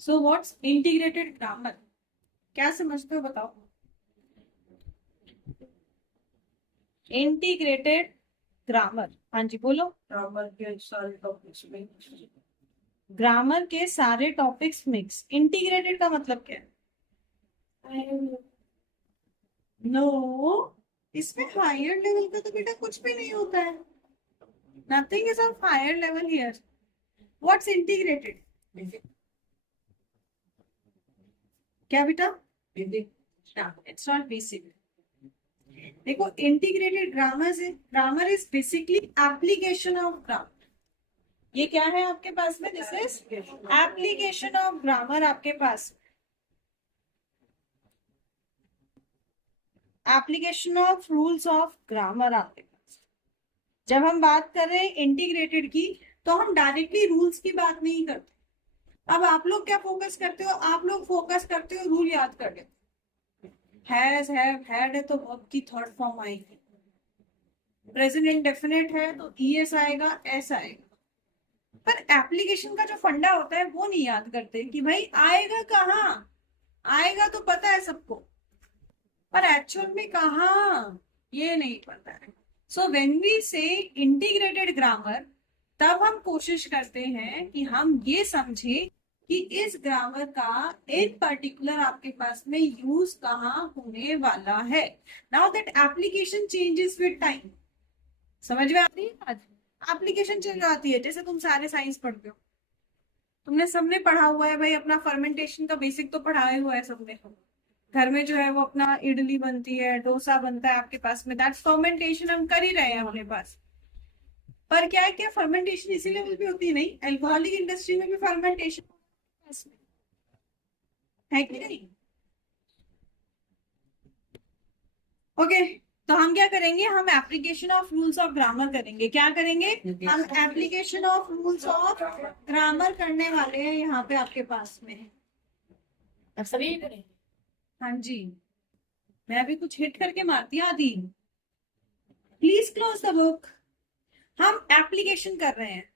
So what's integrated grammar, क्या समझते हो बताओ। इंटीग्रेटेड ग्रामर, हाँ जी बोलो। ग्रामर के सारे टॉपिक्स मिक्स, इंटीग्रेटेड का मतलब क्या है? नो, इसमें हायर लेवल का तो बेटा कुछ भी नहीं होता है। Nothing is of higher level here. What's integrated? क्या बेटा? It's not basic. देखो integrated grammar is basically application of grammar. ये क्या है आपके पास में? This is application of grammar आपके पास, application of rules of grammar आपके पास। जब हम बात कर रहे हैं इंटीग्रेटेड की, तो हम डायरेक्टली रूल्स की बात नहीं करते। अब आप लोग क्या फोकस करते हो? आप लोग फोकस करते हो रूल याद करने। हैज, हैव, हैड है तो वर्ब की थर्ड फॉर्म आएगी। प्रेजेंट इंडेफिनिट है तो ईएस आएगा, एस आएगा। पर एप्लीकेशन का जो फंडा होता है वो नहीं याद करते कि भाई आएगा कहाँ। आएगा तो पता है सबको, पर एक्चुअल में कहाँ ये नहीं पता है। सो व्हेन वी से इंटीग्रेटेड ग्रामर, तब हम कोशिश करते हैं कि हम ये समझे कि इस ग्रामर का इन पर्टिकुलर आपके पास में यूज कहाँ होने वाला है। Now that application changes with time. समझ में आती है बात? एप्लीकेशन चेंज आती है। जैसे तुम सारे साइंस पढ़ते हो, तुमने सबने पढ़ा हुआ है भाई, अपना फर्मेंटेशन का बेसिक तो पढ़ाया हुआ है सबने। घर में जो है वो अपना इडली बनती है, डोसा बनता है आपके पास में, दैट्स फर्मेंटेशन, हम कर ही रहे हैं अपने पास। पर क्या है, क्या फर्मेंटेशन इसी लेवल पे होती है? नहीं, अल्कोहलिक इंडस्ट्री में भी फर्मेंटेशन है कि नहीं? ओके, तो हम क्या करेंगे? हम application of rules of grammar करेंगे। क्या करेंगे? हम application of rules of grammar करने वाले हैं यहाँ पे आपके पास में। अब सभी करें? हाँ जी, मैं अभी कुछ हिट करके मारती आदि। Please close the book. हम एप्लीकेशन कर रहे हैं,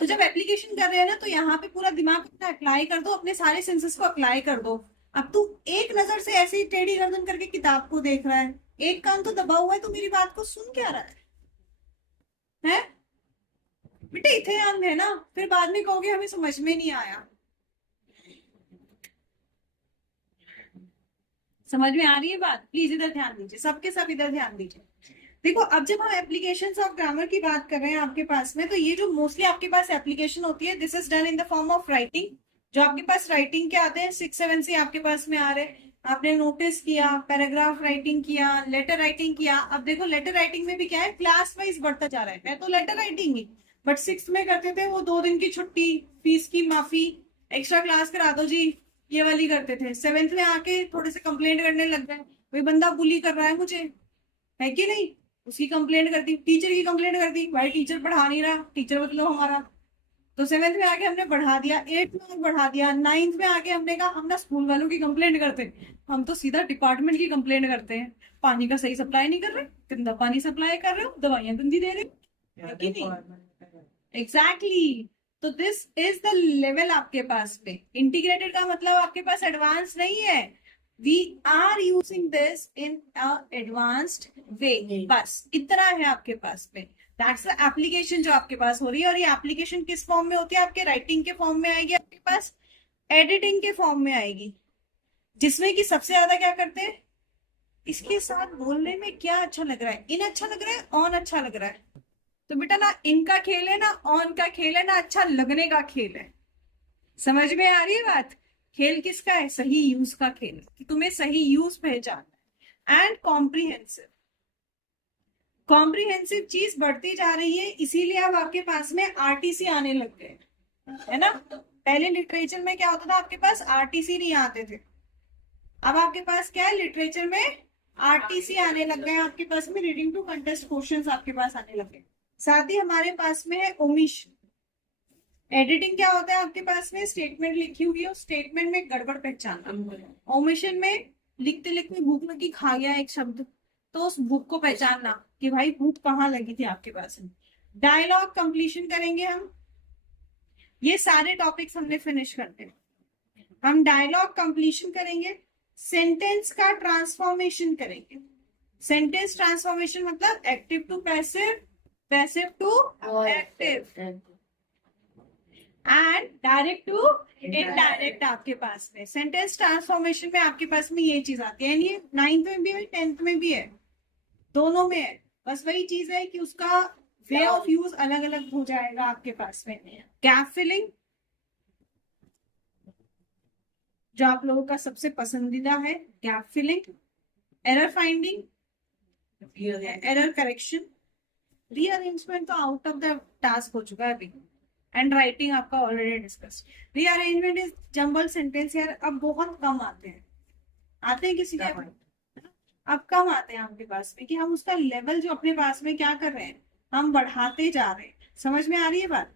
तो जब एप्लीकेशन कर रहे हैं ना, तो यहाँ पे पूरा दिमाग अपना अप्लाई कर दो, अपने सारे सेंसेस को अप्लाई कर दो। अब तू एक नजर से ऐसे ही टेढ़ी गर्दन करके किताब को देख रहा है, एक कान तो दबा हुआ है, तो मेरी बात को सुन क्या रहा है? बेटा इतने ध्यान है ना, फिर बाद में कहोगे हमें समझ में नहीं आया। समझ में आ रही है बात? प्लीज इधर ध्यान दीजिए, सबके सब इधर ध्यान दीजिए। देखो, अब जब हम एप्लीकेशंस ऑफ ग्रामर की बात कर रहे हैं आपके पास में, तो ये जो मोस्टली आपके पास एप्लीकेशन होती है, this is done in the form of writing. जो आपके पास राइटिंग के आते हैं 6-7 से आपके पास में आ रहे हैं। आपने नोटिस किया, पैराग्राफ राइटिंग किया, लेटर राइटिंग किया। अब देखो लेटर राइटिंग में भी क्या है, क्लास वाइज बढ़ता जा रहा है तो letter writing he. But 6th में करते थे वो 2 दिन की छुट्टी, फीस की माफी, एक्स्ट्रा क्लास करा दो जी, ये वाली करते थे। 7th में आके थोड़े से कंप्लेंट करने लग गए, कोई बंदा बुली कर रहा है मुझे, है कि नहीं? उसकी कंप्लेंट कर दी, टीचर की कंप्लेंट कर दी, भाई टीचर पढ़ा नहीं रहा, टीचर मतलब हमारा। तो 7th में आके हमने बढ़ा दिया, 8th में और बढ़ा दिया, 9th में आके हमने कहा हम ना स्कूल वालों की कंप्लेंट करते हैं, हम तो सीधा डिपार्टमेंट की कंप्लेंट करते हैं। पानी का सही सप्लाई नहीं कर रहे, गंदा पानी सप्लाई कर रहे हो, दवाइयां गंदी दे रहे हो, है कि नहीं? एग्जैक्टली। तो दिस इज द लेवल आपके पास में। इंटीग्रेटेड का मतलब आपके पास एडवांस नहीं है, we are using this in advanced way, बस इतना है आपके पास में। दैट्स द एप्लीकेशन जो आपके पास हो रही है। और ये एप्लीकेशन किस फॉर्म में होती है? आपके राइटिंग के फॉर्म में आएगी, आपके पास एडिटिंग के फॉर्म में आएगी, जिसमें कि सबसे ज्यादा क्या करते हैं, इसके साथ बोलने में क्या अच्छा लग रहा है, इन अच्छा लग रहा है, ऑन अच्छा लग रहा है। तो बेटा ना इनका खेल है, ना ऑन का खेल है, ना अच्छा लगने का खेल है। समझ में आ रही है बात? खेल किसका है? सही यूज का खेल, कि तुम्हें सही यूज पहचानना है। एंड कॉम्प्रिहेंसिव, कॉम्प्रिहेंसिव चीज बढ़ती जा रही है, इसीलिए अब आपके पास में आरटीसी आने लग गए, है ना? पहले लिटरेचर में क्या होता था, आपके पास आरटीसी नहीं आते थे। अब आपके पास क्या है, लिटरेचर में आरटीसी आने लग गए आपके पास में। रीडिंग टू कंटेस्ट क्वेश्चंस आपके पास आने लगे। साथ ही हमारे पास में है ओमिशन। एडिटिंग क्या होता है आपके पास में, स्टेटमेंट लिखी हुई हो, स्टेटमेंट में गड़बड़ पहचानना। ओमिशन में लिखते लिखते भूख लगी, खा गया एक शब्द, तो उस भूख को पहचानना कि भाई भूख कहाँ लगी थी आपके पास में। डायलॉग कंप्लीशन करेंगे हम। ये सारे टॉपिक्स हमने फिनिश करते हैं। हम डायलॉग कंप्लीशन करेंगे, सेंटेंस का ट्रांसफॉर्मेशन करेंगे। सेंटेंस ट्रांसफॉर्मेशन मतलब active to passive, passive to active, and direct to indirect आपके पास में। सेंटेंस ट्रांसफॉर्मेशन में आपके पास में ये चीज आती है, ये 9th में भी है 10th में भी है, दोनों में है। बस वही चीज है कि उसका वे ऑफ यूज अलग अलग हो जाएगा आपके पास में। गैप फिलिंग जो आप लोगों का सबसे पसंदीदा है, gap filling. Error finding, error correction. Rearrangement तो आउट ऑफ द टास्क हो चुका है अभी। एंड राइटिंग आपका already discuss. Rearrangement is jumble sentence, यार अब बहुत कम आते हैं, आते हैं किसी के अब कम आते हैं आपके पास में, कि हम उसका लेवल जो अपने पास में क्या कर रहे हैं, हम बढ़ाते जा रहे हैं। समझ में आ रही है बात?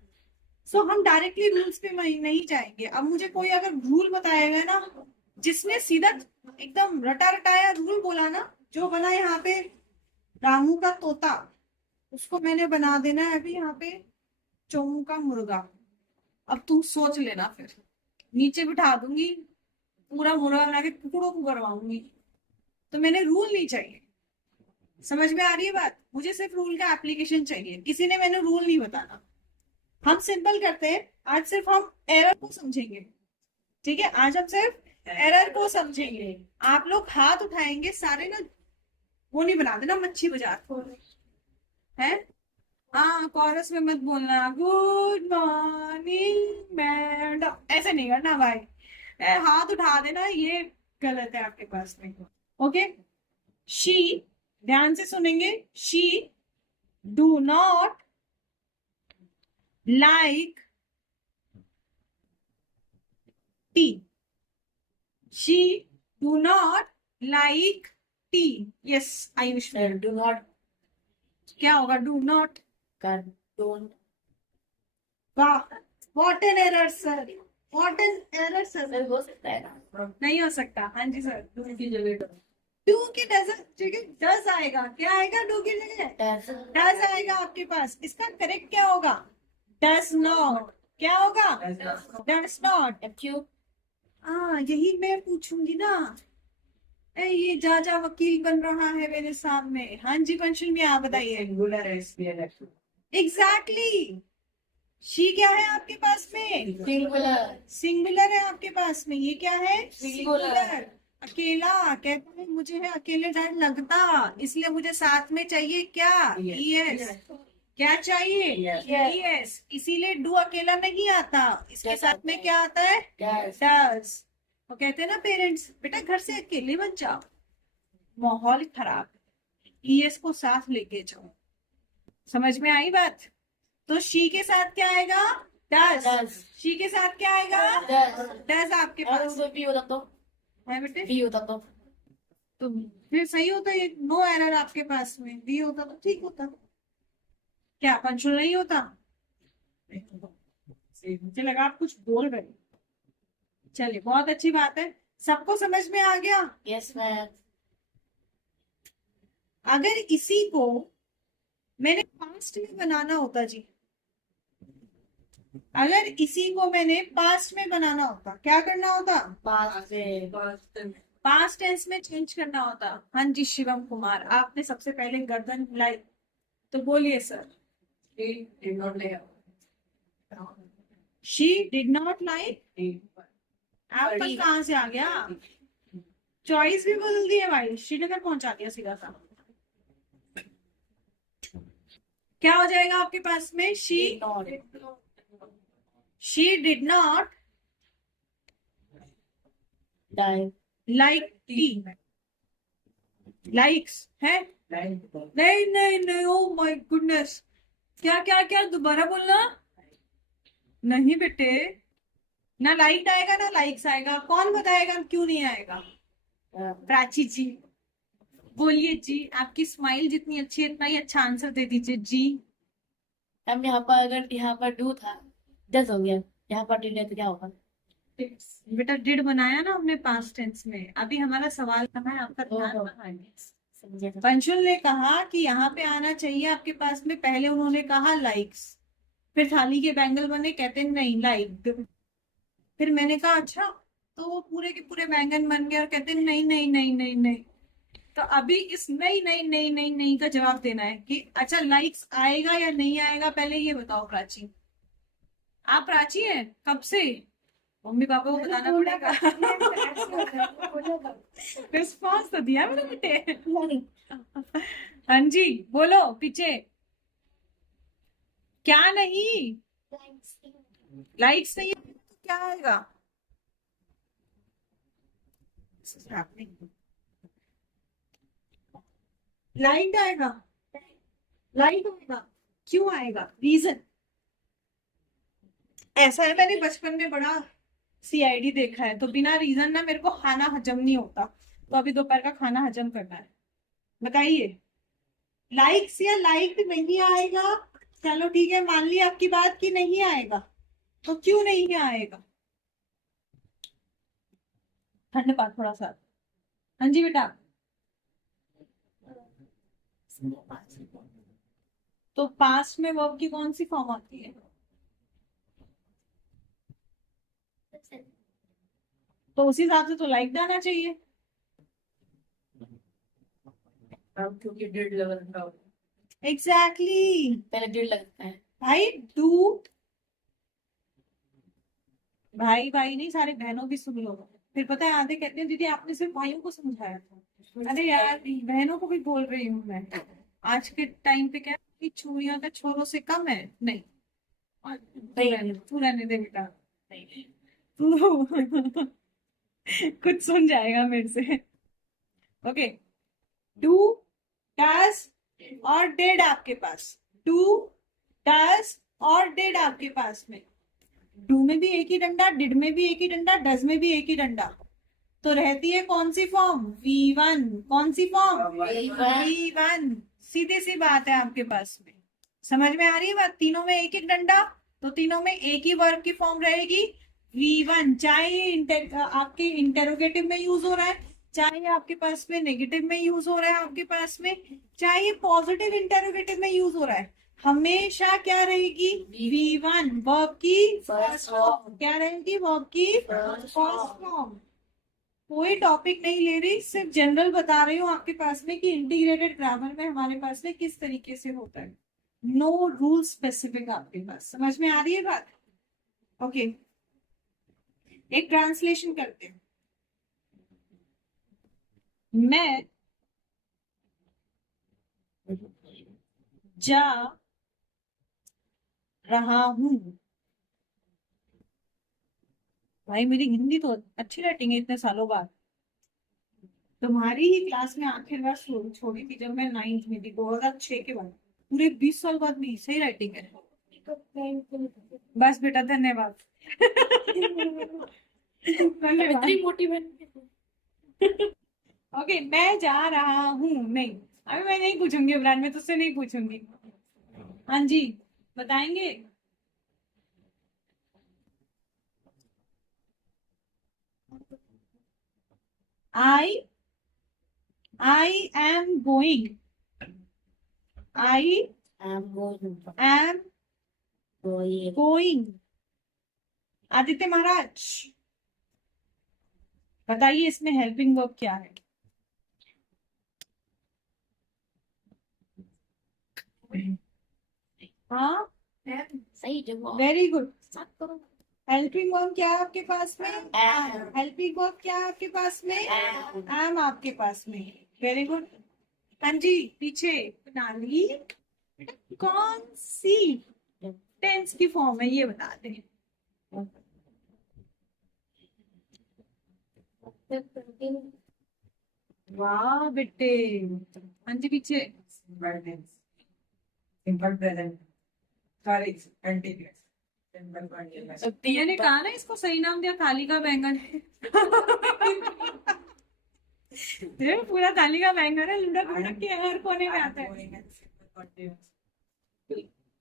सो हम डायरेक्टली रूल्स पे नहीं जाएंगे। अब मुझे कोई अगर रूल बताएगा ना, जिसने सीधा एकदम रटा रटाया रूल बोला ना, जो बना यहाँ पे रामू का तोता, उसको मैंने बना देना है अभी यहाँ पे चोमू का मुर्गा। अब तुम सोच लेना, फिर नीचे बिठा दूंगी, पूरा मुर्गा बना के टुकड़ों को करवाऊंगी। तो मैंने रूल नहीं चाहिए। समझ में आ रही है बात? मुझे सिर्फ रूल का एप्लीकेशन चाहिए, किसी ने मैंने रूल नहीं बताना। हम सिंपल करते हैं, आज सिर्फ हम एरर को समझेंगे, ठीक है? आज हम सिर्फ एरर को समझेंगे। आप लोग हाथ उठाएंगे सारे ना, वो नहीं बना देना मच्छी बाजार को है। हाँ, कोरस में मत बोलना गुड मॉर्निंग मैडम, ऐसे नहीं करना भाई। हाथ उठा देना, ये गलत है आपके पास में। ओके, शी, ध्यान से सुनेंगे, she do not like T. She do not like T. Yes Ayush, do not क्या होगा? डू नॉट कर डोंट। वाह, what an error sir, what an error sir. हो सकता है ना, नहीं हो सकता। हाँ जी सर, डू की जगह डू की जगह डज आएगा। क्या आएगा डू की जगह? डज आएगा आपके पास। इसका करेक्ट क्या होगा? Does not. क्या होगा? Does not. क्यों? हाँ, यही मैं पूछूंगी ना। ये जा जा वकील बन रहा है मेरे सामने। हाँ जी पंचल में आप बताइए। सिंगुलर है इसलिए एग्जैक्टली। शी क्या है आपके पास में? सिंगुलर। सिंगुलर है आपके पास में। ये क्या है? Singular। अकेला। कहते हैं मुझे है अकेले डर लगता, इसलिए मुझे साथ में चाहिए क्या? यस। क्या चाहिए? यस। इसीलिए डू अकेला नहीं आता, इसके साथ में क्या आता है? डज। वो कहते हैं ना पेरेंट्स, बेटा घर से अकेले मत जाओ, माहौल खराब, ईएस को साथ लेके जाओ। समझ में आई बात? तो शी के साथ क्या आएगा? डज। शी के साथ क्या आएगा? डज आपके पास भी होता तो है बेटे। भी होता तो फिर सही होता है, नो एरर आपके पास में। बी होता तो ठीक होता। क्या पंचुअल नहीं होता? मुझे लगा आप कुछ बोल रहे। चलिए, बहुत अच्छी बात है। सबको समझ में आ गया? Yes ma'am. अगर इसी को मैंने पास्ट में बनाना होता जी, अगर इसी को मैंने पास्ट में बनाना होता, क्या करना होता? पास्ट टेंस में चेंज करना होता। हाँ जी शिवम कुमार, आपने सबसे पहले गर्दन हिलाई, तो बोलिए sir. She did not like. आप पास कहाँ से आ गया? चॉइस भी बदल दी है भाई, श्रीनगर पहुंचा दिया सीधा सा। क्या हो जाएगा आपके पास में? She did not like T. Likes है? नहीं नहीं नहीं, ओ माय गुडनेस, क्या क्या क्या, दोबारा बोलना। नहीं बेटे, ना लाइक आएगा ना लाइक्स आएगा। कौन बताएगा क्यों नहीं आएगा? प्राची जी बोलिए जी। आपकी स्माइल जितनी अच्छी है इतना ही अच्छा आंसर दे दीजिए जी। हम यहाँ पर, अगर यहाँ पर डू था 10 हो गया, यहाँ पर डिड है तो क्या होगा? बेटा डिड बनाया ना हमने पास्ट टेंस में। अभी हमारा सवाल कहाँ है, आपका ध्यान कहाँ है? पंचुल ने कहा कि यहाँ पे आना चाहिए आपके पास में। पहले उन्होंने कहा लाइक्स, फिर थाली के बैंगल बने, कहते नहीं लाइक। फिर मैंने कहा अच्छा तो वो पूरे के पूरे बैंगन बन गए और कहते हैं नहीं नहीं नहीं नहीं नहीं। तो अभी इस नहीं नहीं नहीं नहीं नहीं का जवाब देना है कि अच्छा लाइक्स आएगा या नहीं आएगा, पहले ये बताओ प्राची। आप प्राची हैं कब से? मम्मी पापा को बताना पड़ेगा। रिस्पॉन्स तो दिया मैंने बेटे। हाँ जी बोलो पीछे। क्या नहीं? लाइक्स नहीं है तो क्या आएगा? लाइक आएगा। लाइक आएगा। क्यों आएगा? रीजन ऐसा है, मैंने बचपन में बड़ा सीआईडी देखा है, तो बिना रीजन ना मेरे को खाना हजम नहीं होता। तो अभी दोपहर का खाना हजम करना है। बताइए लाइक्स या लाइक नहीं आएगा। चलो ठीक है, मान ली आपकी बात की नहीं आएगा, तो क्यों नहीं आएगा? ठंड पा थोड़ा सा। हाँ जी बेटा। तो पास्ट में वर्ब की कौन सी फॉर्म आती है? तो उसी हिसाब से तो लाइक आना चाहिए। क्योंकि डेढ़ लगता है। एग्जैक्टली पहले डेढ़ लगता है। भाई डू। भाई भाई नहीं, सारे बहनों भी सुन लो। फिर पता है आधे कहते हैं दीदी आपने सिर्फ भाइयों को समझाया था। अरे यार बहनों को भी बोल रही हूँ मैं। आज के टाइम पे क्या है कि चूड़ियां का छोरों से कम है नहीं। तू रहने दे बेटा। तू कुछ सुन जाएगा मेरे से। ओके डू डज और डेड आपके पास। डू डज और डेड आपके पास में। डू में भी एक ही डंडा, डिड में भी एक ही डंडा, डज में भी एक ही डंडा। तो रहती है कौन सी फॉर्म? V1। कौन सी फॉर्म? V1। सीधी सी बात है आपके पास में। समझ में आ रही है बात? तीनों में एक एक डंडा, तो तीनों में एक ही वर्ब की फॉर्म रहेगी V1। चाहे ये आपके इंटेरोगेटिव में यूज हो रहा है, चाहे आपके पास में नेगेटिव में यूज हो रहा है, आपके पास में चाहे ये पॉजिटिव इंटेरोगेटिव में यूज हो रहा है, हमेशा क्या रहेगी? V1 वर्ब की फर्स्ट फॉर्म। क्या रहेगी? वर्ब की फर्स्ट फॉर्म। कोई टॉपिक नहीं ले रही, सिर्फ जनरल बता रही हूँ आपके पास में कि इंटीग्रेटेड ग्रामर में हमारे पास में किस तरीके से होता है। नो रूल स्पेसिफिक आपके पास। समझ में आ रही है बात? ओके एक ट्रांसलेशन करते हैं। मैं जा रहा हूं। भाई मेरी हिंदी तो अच्छी राइटिंग है इतने सालों बाद। तुम्हारी ही क्लास में आखिर बार छोड़ी थी जब मैं 9th में थी, 2006 के बाद। पूरे 20 साल बाद भी सही राइटिंग है। बस बेटा धन्यवाद। इतनी मोटी बन ओके मैं जा रहा हूँ। नहीं अभी मैं नहीं पूछूंगी इमरान, मैं तुझसे नहीं पूछूंगी। हाँ जी बताएंगे। I am going. I I'm going. Am Going. Going. Aditya महाराज बताइए इसमें हेल्पिंग वर्ब क्या है? हाँ सही जवाब। Very good. सात करो। हेल्पिंग वर्ब क्या है आपके पास में? Am. हेल्पिंग वर्ब क्या है आपके पास में? Am. एम आपके पास में। Very good. हाँ जी पीछे नाली कौन सी टेंस की फॉर्म है ये बता दे। वाह बेटे। हाँ जी पीछे। Simple present sorry continuous simple continuous दिया ने कहा ना इसको सही नाम दिया थाली का बैंगन। ये पूरा थाली का बैंगन है, लुढ़क लुढ़क के हर कोने में आता है।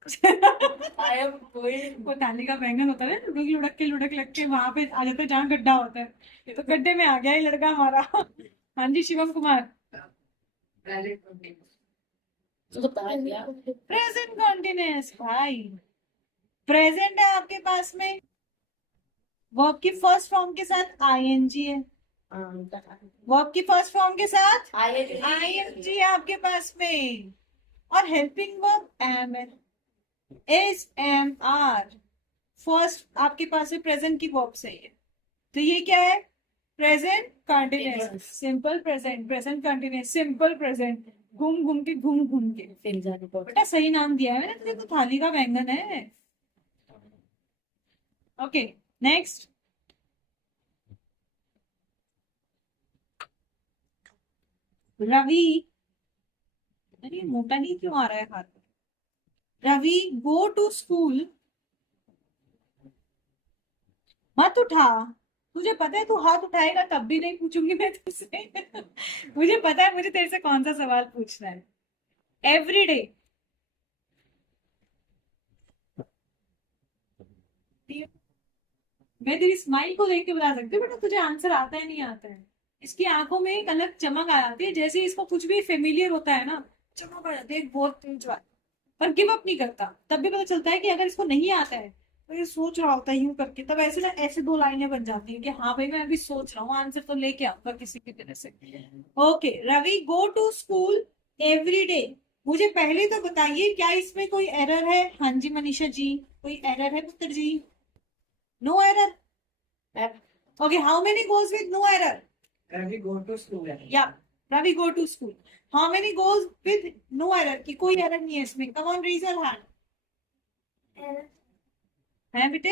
I am going. वो थाली का बैंगन होता है ना, लुढ़क लग के वहां पे आ जाता है जहाँ गड्ढा होता है। तो गड्ढे में आ गया ये लड़का हमारा। हाँ जी शिवम कुमार। तो बता दिया। प्रेजेंट कॉन्टिन्यूअस भाई। प्रेजेंट है आपके पास में, वर्ब की फर्स्ट फॉर्म के साथ आईएनजी है, वर्ब की फर्स्ट फॉर्म के साथ आईएनजी है आपके पास में, और हेल्पिंग वर्ब एम है, इज एम आर, फर्स्ट आपके पास है प्रेजेंट की वर्ब से है, तो ये क्या है, present continuous, simple present, present continuous, simple present, घूम घूम के, घूम घूम के। फिर जाने को बेटा सही नाम दिया है मैंने तुझे, तो थाली का व्यंजन है। ओके नेक्स्ट, रवि, अरे मोटा नहीं क्यों आ रहा है हाथ, रवि गो टू स्कूल, मत उठा, तुझे पता है तू हाथ उठाएगा तब भी नहीं पूछूंगी मैं तुझसे मुझे पता है मुझे तेरे से कौन सा सवाल पूछना है। एवरीडे, मैं तेरी स्माइल को देख के बता सकती हूँ बेटा तुझे आंसर आता है नहीं आता है। इसकी आंखों में एक अलग चमक आ जाती है, जैसे इसको कुछ भी फेमिलियर होता है ना, चमक आ जाती है एक बहुत तेज वाली, पर गिव अप नहीं करता। तब भी पता चलता है कि अगर इसको नहीं आता है तो ये सोच रहा होता है यूं करके, तब ऐसे ना ऐसे दो लाइनें बन जाती है कि हाँ भाई मैं अभी सोच रहा हूँ, आंसर तो लेके आऊंगा किसी की तरह से। Okay, Ravi go to school every day. मुझे पहले तो बताइए क्या इसमें कोई एरर है? हाँ जी मनीषा जी, कोई एरर है पुत्र जी? No error. Okay, how many goes with no error? Ravi go to school. या Ravi go to school, how many goes with no error? की कोई एरर नहीं है इसमें, come on raise your hand. है बेटे,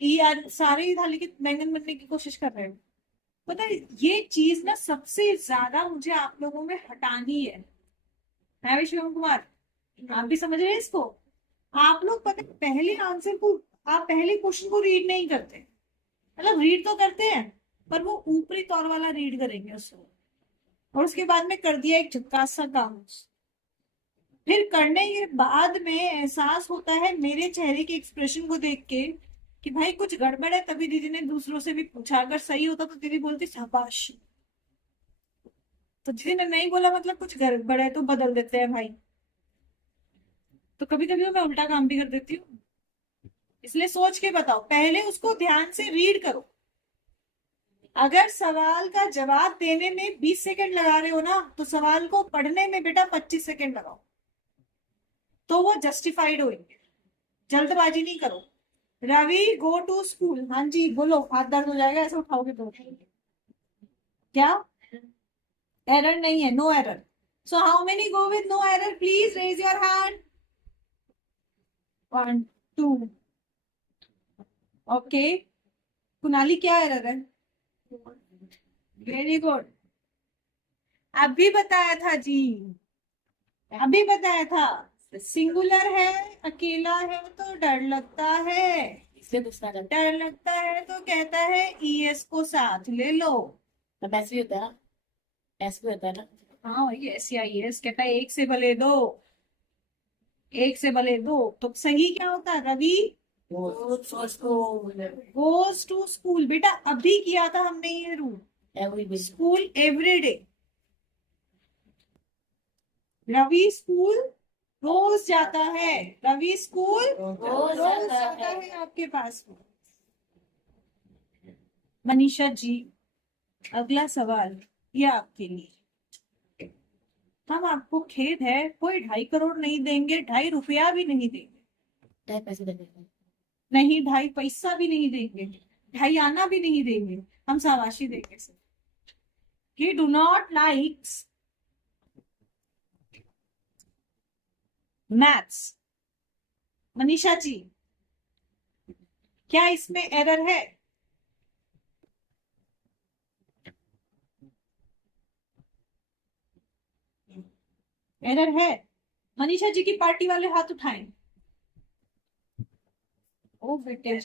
यार सारे ही थाली के बैंगन बनने की कोशिश कर रहे हो। पता है ये चीज ना सबसे ज्यादा मुझे आप लोगों में हटानी है भी शिवम कुमार, आप भी समझ रहे हैं इसको? आप लोग पता है पहले आंसर को, आप पहले क्वेश्चन को रीड नहीं करते, मतलब रीड तो करते हैं पर वो ऊपरी तौर वाला रीड करेंगे उसको, और उसके बाद में कर दिया एक झक्कास सा काम। फिर करने के बाद में एहसास होता है मेरे चेहरे के एक्सप्रेशन को देख के कि भाई कुछ गड़बड़ है, तभी दीदी ने दूसरों से भी पूछा, अगर सही होता तो दीदी बोलती शाबाश, तो दीदी ने नहीं बोला मतलब कुछ गड़बड़ है, तो बदल देते हैं भाई। तो कभी कभी मैं उल्टा काम भी कर देती हूँ, इसलिए सोच के बताओ, पहले उसको ध्यान से रीड करो। अगर सवाल का जवाब देने में 20 सेकंड लगा रहे हो ना, तो सवाल को पढ़ने में बेटा 25 सेकंड लगाओ, तो वो जस्टिफाइड होंगे। जल्दबाजी नहीं करो। रवि गो टू स्कूल, हाँ जी बोलो, हाथ दर्द हो जाएगा ऐसे उठाओगे तो। क्या एरर नहीं है? No error. So how many go with no error? Please raise your hand. 1 2। Okay, Kunali क्या एरर है? वेरी गुड, अभी बताया था जी, अभी बताया था। सिंगुलर है, अकेला है तो डर लगता है, इससे दूसरा करता डर लगता है तो कहता है ईएस को साथ ले लो। है, तो ऐसे भी होता है ना, ऐसे भी होता है ना। हाँ वही ऐसे आई है, कहता है एक से भले दो, एक से भले दो, तो सही क्या होता है रवि? Goes to school. बेटा अभी किया था हमने ये rule, every school every day. Ravi school रोज जाता है, रवि स्कूल रोज रोज जाता जाता है। है आपके पास में। मनीषा जी अगला सवाल ये आपके लिए, हम आपको खेद है कोई 2.5 करोड़ नहीं देंगे, 2.5 रुपया भी नहीं देंगे, 2.5 पैसे देते हैं। नहीं 2.5 पैसा भी नहीं देंगे, 2.5 आना भी नहीं देंगे, हम शाबाशी देंगे सिर्फ। He do not likes maths. Manisha ji क्या इसमें एरर है? एरर है? मनीषा जी की पार्टी वाले हाथ उठाएं। ओ बेटे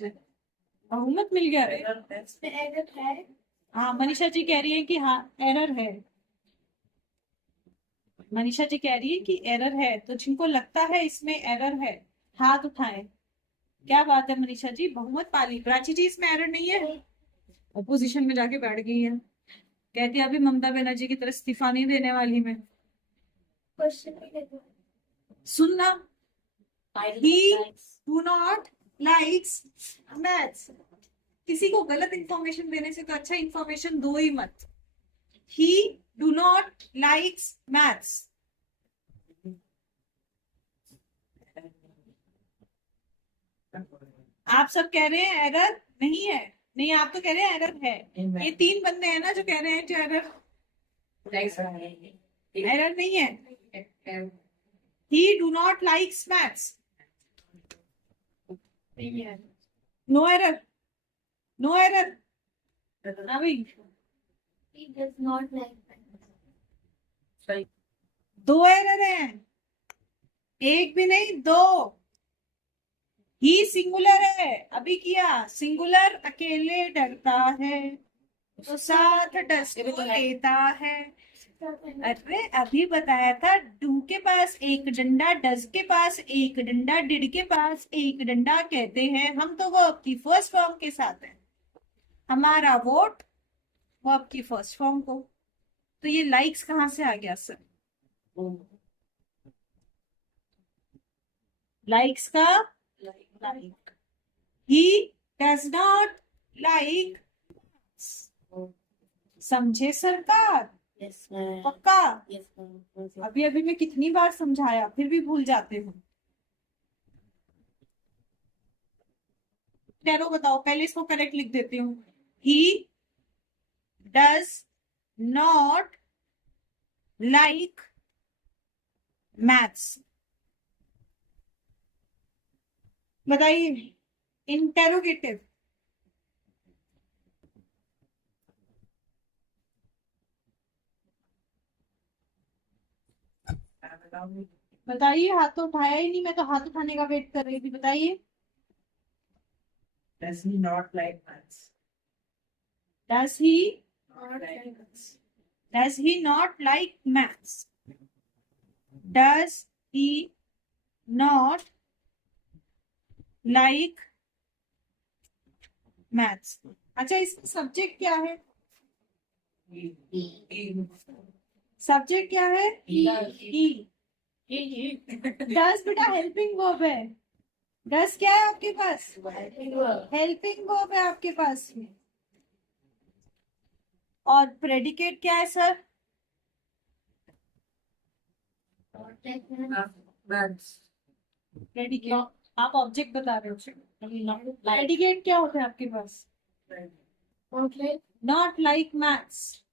बहुमत मिल गया रे। इसमें एरर है। हाँ मनीषा जी कह रही है कि हाँ एरर है, मनीषा जी कह रही है कि एरर है, तो जिनको लगता है इसमें एरर है हाथ उठाएं। क्या बात है मनीषा जी, बहुमत पाली। प्राची जी इसमें एरर नहीं है, अपोजिशन में जाके बैठ गई है, कहती है अभी ममता बनर्जी की तरह इस्तीफा नहीं देने वाली मैं। क्वेश्चन भी देते हैं। सुनना, I He- like do not likes maths. किसी को गलत इंफॉर्मेशन देने से तो अच्छा इंफॉर्मेशन दो ही मत। ही डू नॉट लाइक्स मैथ्स। आप सब कह रहे हैं एरर नहीं है। नहीं, आप तो कह रहे हैं एरर है। ये 3 बंदे हैं ना जो कह रहे हैं जो एरर नहीं है। He do not likes maths. No error, no error. अभी He does not like 2 error हैं, एक भी नहीं 2। ही सिंगुलर है, अभी किया सिंगुलर अकेले डरता है तो साथ डस को लेता है। अरे अभी बताया था, डू के पास एक डंडा, डज के पास एक डंडा, डिड के पास एक डंडा कहते हैं हम तो वर्ब की फर्स्ट फॉर्म के साथ है। हमारा वोट वर्ब की फर्स्ट फॉर्म को। तो ये लाइक्स कहाँ से आ गया सर? लाइक्स का like. He does not like. समझे सरकार? yes ma'am, पक्का? yes ma'am, अभी अभी मैं कितनी बार समझाया फिर भी भूल जाते हो। टैरो बताओ, पहले इसको करेक्ट लिख देती हूँ। He does not like maths. बताइए इंटेरोगेटिव। बताइए, हाथ तो उठाया ही नहीं, मैं तो हाथ उठाने का वेट कर रही थी। बताइए। Does he not like maths? Does he Not like maths. does he not like maths? Does he not like maths? अच्छा, इसका सब्जेक्ट क्या है? सब्जेक्ट क्या है? He. ही। डस बेटा हेल्पिंग वर्ब है। डस क्या है आपके पास? हेल्पिंग वर्ब है आपके पास में। और प्रेडिकेट क्या है सर? Maths. प्रेडिकेट आप ऑब्जेक्ट बता रहे हो। प्रेडिकेट क्या होता है आपके पास? Not like maths.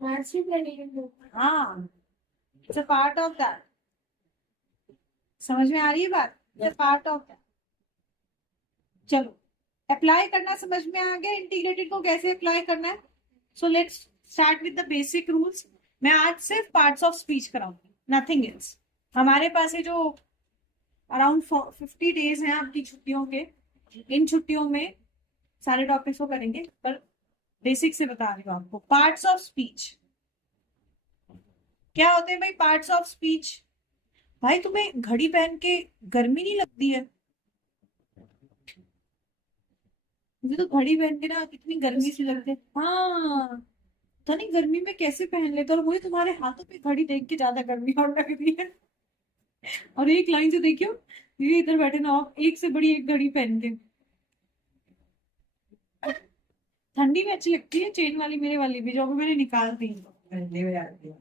हाँ, it's a part of that. समझ में आ रही है बात? It's a part of that. चलो, अप्लाई करना समझ में आ गया इंटीग्रेटेड को कैसे अप्लाई करना है। So let's start with the basic rules. मैं आज सिर्फ पार्ट्स ऑफ स्पीच कराऊंगी, नथिंग एल्स। हमारे पास ये जो अराउंड 50 डेज हैं आपकी छुट्टियों के, इन छुट्टियों में सारे टॉपिक्स को करेंगे, पर बेसिक से बता रही हूँ आपको। पार्ट्स ऑफ स्पीच क्या होते हैं भाई? Parts of speech. भाई तुम्हें घड़ी पहन के गर्मी नहीं लगती है? मुझे तो घड़ी पहन के ना कितनी गर्मी सी लगती है। हाँ, तो नहीं गर्मी में कैसे पहन लेते, और मुझे तुम्हारे हाथों पे घड़ी देख के ज्यादा गर्मी और लग रही है। और एक लाइन से देखियो, ये इधर बैठे ना आप, एक से बड़ी एक घड़ी पहन के। ठंडी में अच्छी लगती है चेन वाली, मेरे वाली भी, जो अभी मैंने निकाल दी। ठंडी में आती है।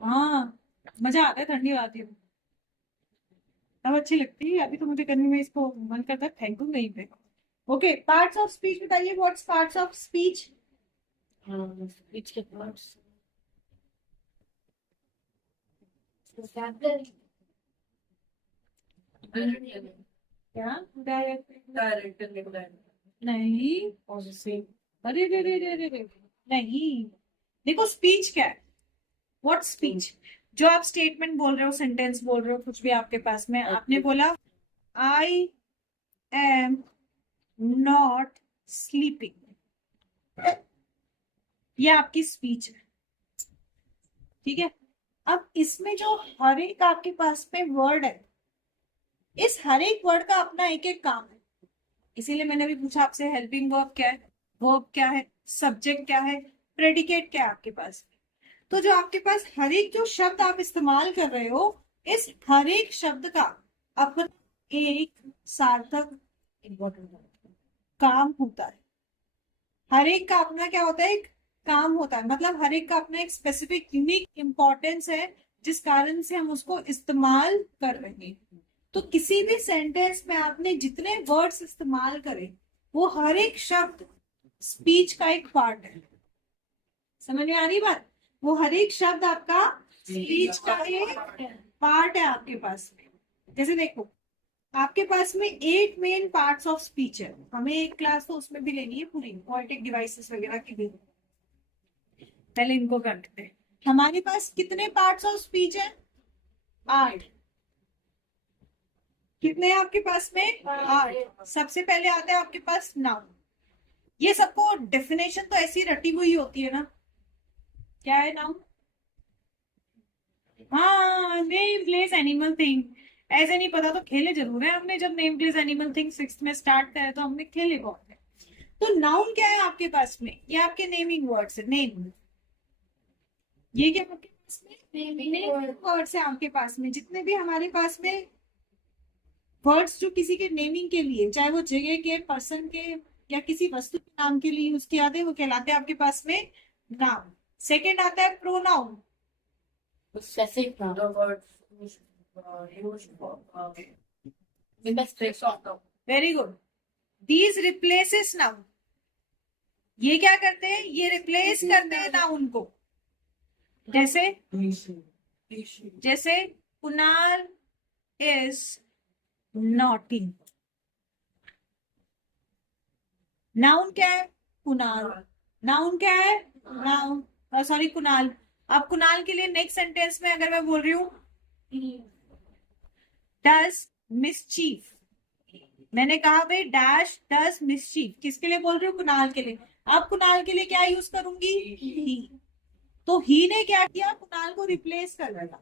हाँ, मजा आता है ठंडी आती है तब अच्छी लगती है। अभी तो मुझे गर्मी में इसको मन करता है फेंकूं कहीं पे। ओके, पार्ट्स ऑफ स्पीच बताइए। What's parts of speech? speech के parts. क्या? Direct. नहीं, अरे रे रे रे रे रे, नहीं। देखो स्पीच क्या है? What speech? जो आप स्टेटमेंट बोल रहे हो, सेंटेंस बोल रहे हो, कुछ भी आपके पास में, आपने बोला आई एम नॉट स्लीपिंग, ये आपकी स्पीच है। ठीक है। अब इसमें जो हर एक आपके पास में वर्ड है, इस हर एक वर्ड का अपना एक एक काम है। इसीलिए मैंने अभी पूछा आपसे, हेल्पिंग वर्ब क्या है, वर्ब क्या है, सब्जेक्ट क्या है, प्रेडिकेट क्या है आपके पास। तो जो आपके पास हर एक जो शब्द आप इस्तेमाल कर रहे हो, इस हर एक शब्द का अपना एक सार्थक काम होता है। हर एक का अपना क्या होता है, एक काम होता है, मतलब हर एक का अपना एक स्पेसिफिक यूनिक इम्पोर्टेंस है जिस कारण से हम उसको इस्तेमाल कर रहे हैं। तो किसी भी सेंटेंस में आपने जितने वर्ड्स इस्तेमाल करे वो हर एक शब्द स्पीच का एक पार्ट है। समझ में आ रही बात? वो हर एक शब्द आपका स्पीच का एक पार्ट है आपके पास में। जैसे देखो, आपके पास में 8 मेन पार्ट्स ऑफ स्पीच है। हमें एक क्लास तो उसमें भी लेनी है पूरी, पोएटिक डिवाइसेस वगैरह की भी। पहले इनको कर लेते हैं। हमारे पास कितने पार्ट्स ऑफ स्पीच है? 8। कितने हैं आपके पास में? 8। सबसे पहले आता है आपके पास नाउन। ये सबको डेफिनेशन तो ऐसी रटी हुई होती है ना। क्या है नाउन? हाँ, नेम प्लेस एनिमल थिंग। ऐसे नहीं पता तो खेले जरूर है हमने। जब name place animal thing 6th में स्टार्ट करे तो हमने खेले बहुत है। तो नाउन क्या है आपके पास में? ये आपके नेमिंग वर्ड्स है। नेम, ये क्या आपके पास में? नेमिंग वर्ड्स है आपके पास में। जितने भी हमारे पास में वर्ड्स जो किसी के नेमिंग के लिए, चाहे वो जगह के, पर्सन के या किसी वस्तु के नाम के लिए यूज किए जाते हैं, वो कहलाते हैं आपके पास में नाउन। सेकेंड आता है pronoun. Specific noun. The words used for Specific sort of very good. These replaces noun. ये क्या करते हैं? ये रिप्लेस करते हैं नाउन को। जैसे जैसे कुणाल इज नॉटी। नाउन क्या है? कुणाल। नाउन क्या है? Noun, sorry Kunal. अब कुणाल के लिए नेक्स्ट सेंटेंस में अगर मैं बोल रही हूँ डज मिसचीफ, मैंने कहा भाई डैश डज मिसचीफ, किसके लिए बोल रही हूँ? कुणाल के लिए। अब कुणाल के लिए क्या यूज करूंगी? ही। तो ही ने क्या किया? कुणाल को रिप्लेस कर दिया।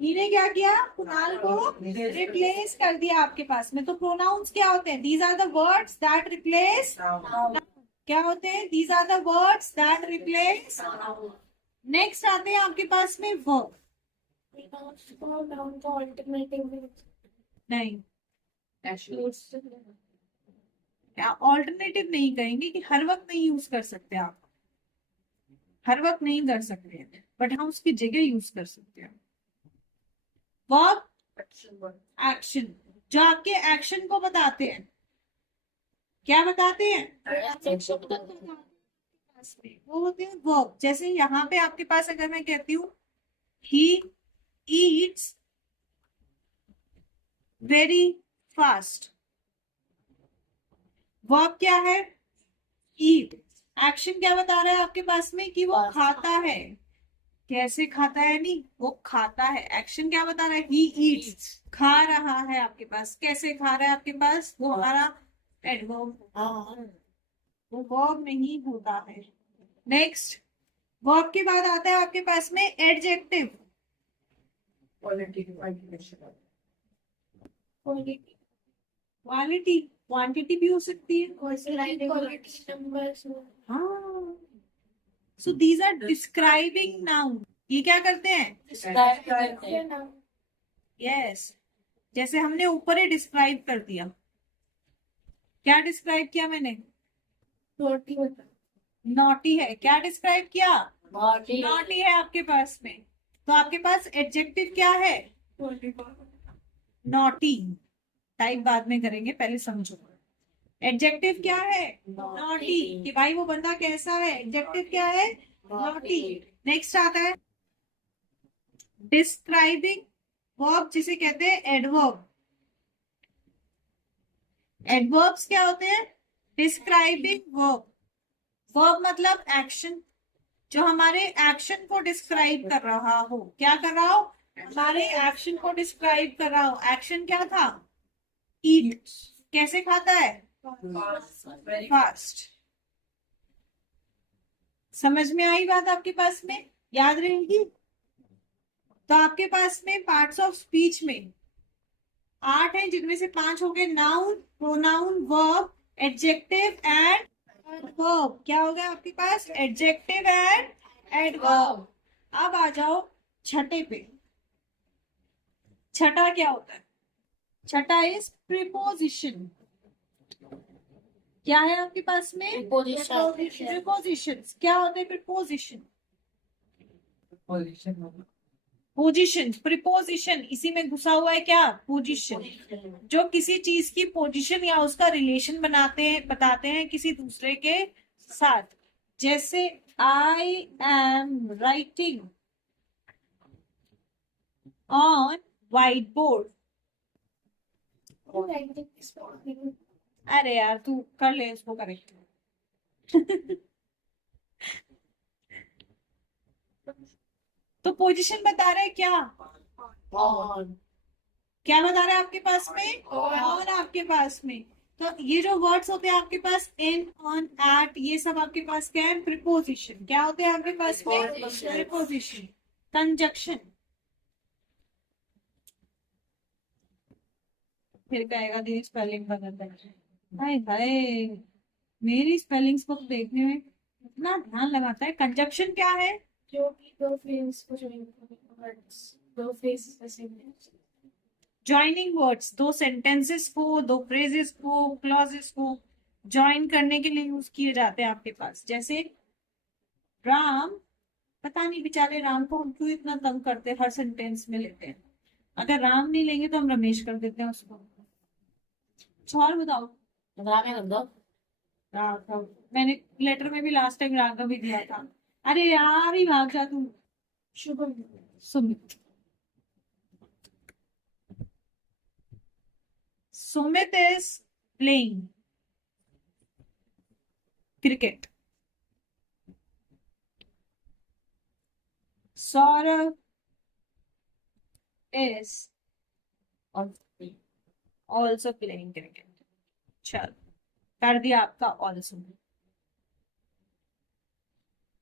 ही ने क्या किया? कुणाल को रिप्लेस कर दिया आपके पास में। तो प्रोनाउंस क्या होते हैं? These are the words that replace. क्या होते हैं? These are the words that replace. Next आते हैं आपके पास में वर्ब। नहीं, ऑल्टरनेटिव नहीं कहेंगे कि हर वक्त नहीं यूज कर सकते आप, हर वक्त नहीं कर सकते हैं, बट हम उसकी जगह यूज कर सकते हैं। वर्ब एक्शन, जो आपके एक्शन को बताते हैं। क्या बताते हैं? वो होते हैं वर्ब। जैसे यहाँ पे आपके पास अगर मैं कहती हूँ he eats very fast, verb क्या है? ईट। एक्शन क्या बता रहा है आपके पास में? कि वो खाता है। कैसे खाता है? नहीं, वो खाता है। एक्शन क्या बता रहा है? ही ईट्स, खा रहा है आपके पास। कैसे खा रहा है आपके पास? वो हमारा एडवर्ब, वो वर्ब नहीं होता है। नेक्स्ट, वर्ब के बाद आता है आपके पास में एडजेक्टिव। क्वालिटी, क्वांटिटी भी हो सकती है। हाँ, so these are describing noun. ये क्या करते हैं? यस, जैसे हमने ऊपर ही डिस्क्राइब कर दिया। क्या डिस्क्राइब किया मैंने? नॉटी है। क्या डिस्क्राइब किया? नॉटी है आपके पास में। तो आपके पास एडजेक्टिव क्या है? नॉटी। टाइप बाद में करेंगे, पहले समझो। एडजेक्टिव क्या है? नॉटी, कि भाई वो बंदा कैसा है। एडजेक्टिव क्या है? नॉटी। नेक्स्ट आता है डिस्क्राइबिंग वर्ब, जिसे कहते हैं एडवर्ब। एडवर्ब्स क्या होते हैं? Describing verb. वर्ब मतलब एक्शन, जो हमारे एक्शन को डिस्क्राइब कर रहा हो। क्या कर रहा हो? हमारे एक्शन को डिस्क्राइब कर रहा हो। एक्शन क्या था? ईट। कैसे खाता है? फास्ट। समझ में आई बात आपके पास में? याद रहेगी? तो आपके पास में पार्ट्स ऑफ स्पीच में 8 हैं, जिनमें से 5 हो गए noun, pronoun, verb, adjective and adverb. क्या हो गया आपके पास? Adjective and adverb. अब आ जाओ छठे पे। छठा क्या होता है? छठा इज प्रीपोजिशन। क्या है आपके पास में? Preposition. प्रीपोजिशंस। क्या होते हैं प्रीपोजिशन? Position. पोजीशन, प्रीपोजिशन, इसी में घुसा हुआ है क्या? पोजीशन, जो किसी चीज की पोजीशन या उसका रिलेशन बनाते हैं, बताते हैं किसी दूसरे के साथ। जैसे I am writing on white board. अरे यार तू कर ले उसको करेक्ट। तो पोजीशन बता रहे हैं क्या? On. क्या बता रहे हैं आपके पास में? On. और आपके पास में। तो ये जो वर्ड्स होते हैं आपके पास, इन, ऑन, एट, ये सब आपके पास क्या है? प्रीपोजिशन। क्या होते हैं आपके पास में? Preposition. प्रीपोजिशन। कंजक्शन। फिर कहेगा दीदी स्पेलिंग बदल है। हाय हाय, मेरी स्पेलिंग्स को तो देखने में इतना ध्यान लगाता है। कंजक्शन क्या है? जो कि दो फेस को वर्ड्स, दो फेस ऐसे ज्वाइनिंग वर्ड्स, दो सेंटेंसेस को, दो फ्रेजेस को, क्लॉजेस को ज्वाइन करने के लिए यूज किए जाते हैं आपके पास। जैसे राम, पता नहीं बेचारे राम को हम क्यों इतना तंग करते हैं, हर सेंटेंस में लेते हैं। अगर राम नहीं लेंगे तो हम रमेश कर देते हैं उसको। कुछ और बताओ। राम है दो राघव, मैंने लेटर में भी लास्ट टाइम राघव ही दिया था। अरे यार ही भाग जा तू। Shubham Sumit, Sumit is playing cricket. Saurabh is और ऑल्सो प्लेइंग क्रिकेट। चलो, कर दिया आपका ऑल्सो।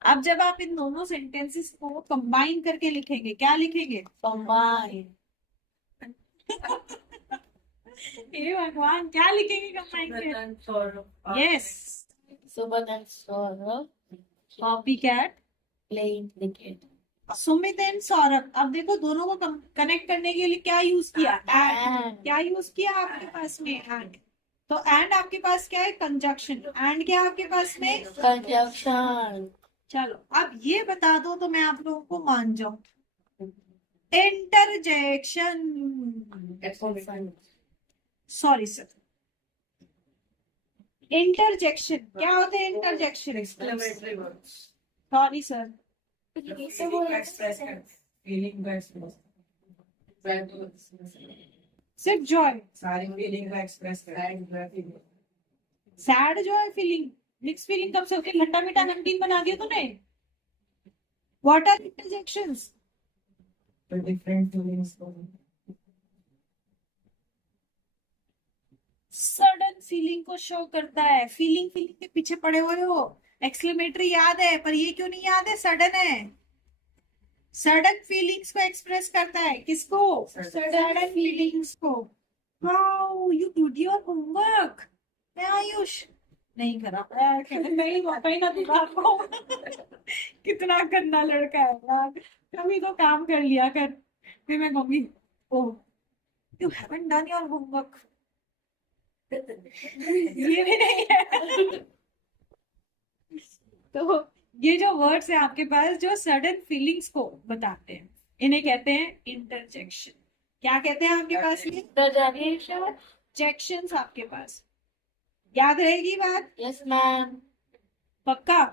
अब जब आप इन दोनों सेंटेंसेस को कंबाइन करके लिखेंगे, क्या लिखेंगे? कंबाइन हे भगवान, क्या लिखेंगे कंबाइन के? यस, सुबह and Saurabh copy cat, playing cricket. Sumit and Saurabh. अब देखो दोनों को कनेक्ट करने के लिए क्या यूज किया? एंड। क्या यूज किया आपके पास में? एंड। तो एंड आपके पास क्या है? कंजक्शन। एंड क्या आपके पास में? कंजक्शन। चलो अब ये बता दो तो मैं आप लोगों को मान जाऊं। Interjection, sorry sir, interjection. क्या होते हैं interjection? Exclamatory words. Sorry sir, Feeling का express कर. Feeling का express. सिर्फ जॉय, सारी feeling का express कर. Feeling. Sad Joy, feeling, mix feeling कब से होती है? खट्टा मीठा नमकीन बना दिया तूने। What are interjections? तो different feelings को. सडन फीलिंग को शो करता है। फीलिंग, फीलिंग के पीछे पड़े हुए हो। एक्सक्लेमेटरी याद है, पर ये क्यों नहीं याद है? सडन है। सडन फीलिंग्स को एक्सप्रेस करता है। किसको? सडन फीलिंग्स को। How you did your homework? Ayush नहीं करा। नहीं मौका ही ना दिया आपको। कितना गंदा लड़का है यार, कभी तो काम कर लिया कर। फिर मैं कहूंगी oh you haven't done your homework. ये भी नहीं है। तो ये जो वर्ड्स है आपके पास जो सडन फीलिंग्स को बताते हैं, इन्हें कहते हैं इंटरजेक्शन। क्या कहते हैं आपके पास में? इंटरजेक्शन। जेक्शंस आपके पास। याद रहेगी बात? Yes ma'am. पक्का?